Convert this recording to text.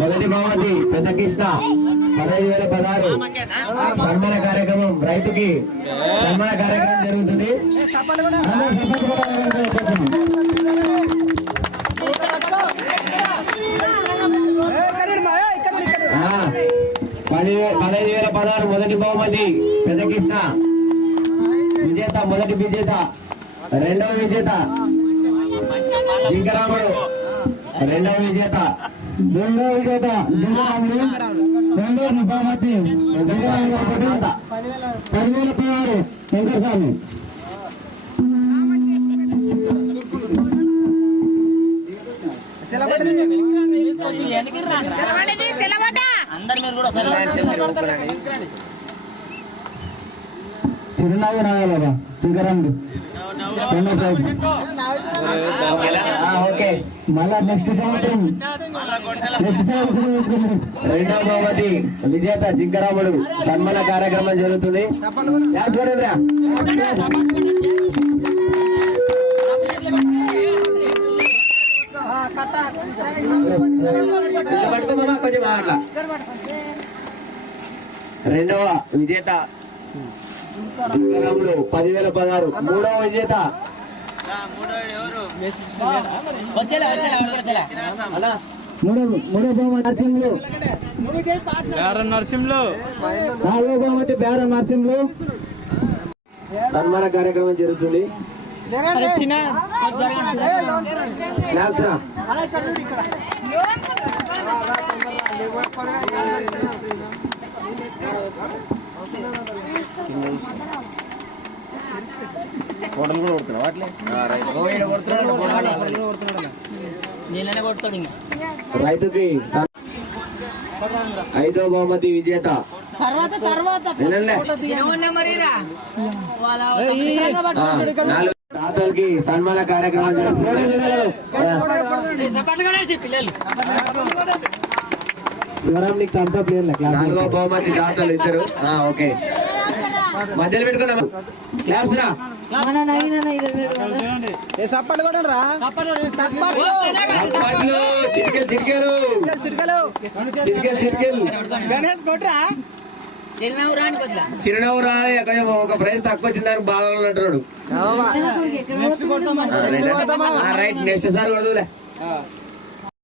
మొదటి బహుమతి పెద్ద కృష్ణ పదహైదు వేల పదహారు. సన్మాన కార్యక్రమం రైతుకి. సన్మాన కార్యక్రమం జరుగుతుంది. పది పదహైదు వేల పదహారు మొదటి బహుమతి పెద్ద కృష్ణ విజేత మొదటి విజేత. రెండవ విజేత. జింకరాముడు. రెండవ విజేత. రెండవ విజేత జింకరాముడు. రెండవ బహుమతి పదివేల పదహారు వెంకటస్వామి అందరు మీరు కూడా సెలవు చిరునవ్వు. ఆ, ఓకే. మళ్ళా నెక్స్ట్ సంవత్సరం. నెక్స్ట్ సంవత్సరం రెండవ బహుమతి విజేత జింకరాముడు సన్మాన కార్యక్రమం జరుగుతుంది. యా, చూడండిరా. అట్లా. రెండవ విజేత. పదివేల పదహారు. మూడవ విజేత. నరసింహులు. నాలుగో బహుమతి బేర నరసింహులు. సన్మాన కార్యక్రమం జరుగుతుంది. రా. నీళ్ళనే కొడుతాడు ఇంకా. రైతుకి ఐదో బహుమతి విజేత. ఆ, నాలుగు తాతలకి సన్మాన కార్యక్రమం నాలుగో బహుమతి దాతలు ఇద్దరు. ఆ, ఓకే. మధ్యలో పెట్టుకున్నాం క్లాప్స్ రా. చప్పట్లు, చిటికెలు చిటికెలు. చిటికెలు చిటికెలు. గణేష్ కొట్రా చిరునవ్వు రాని కొంచెం ఒక ప్రైజ్ తక్కువ వచ్చింది దానికి బాగా అంటున్నాడు నెక్స్ట్ కొడతామా? Right next sir కొడదులే.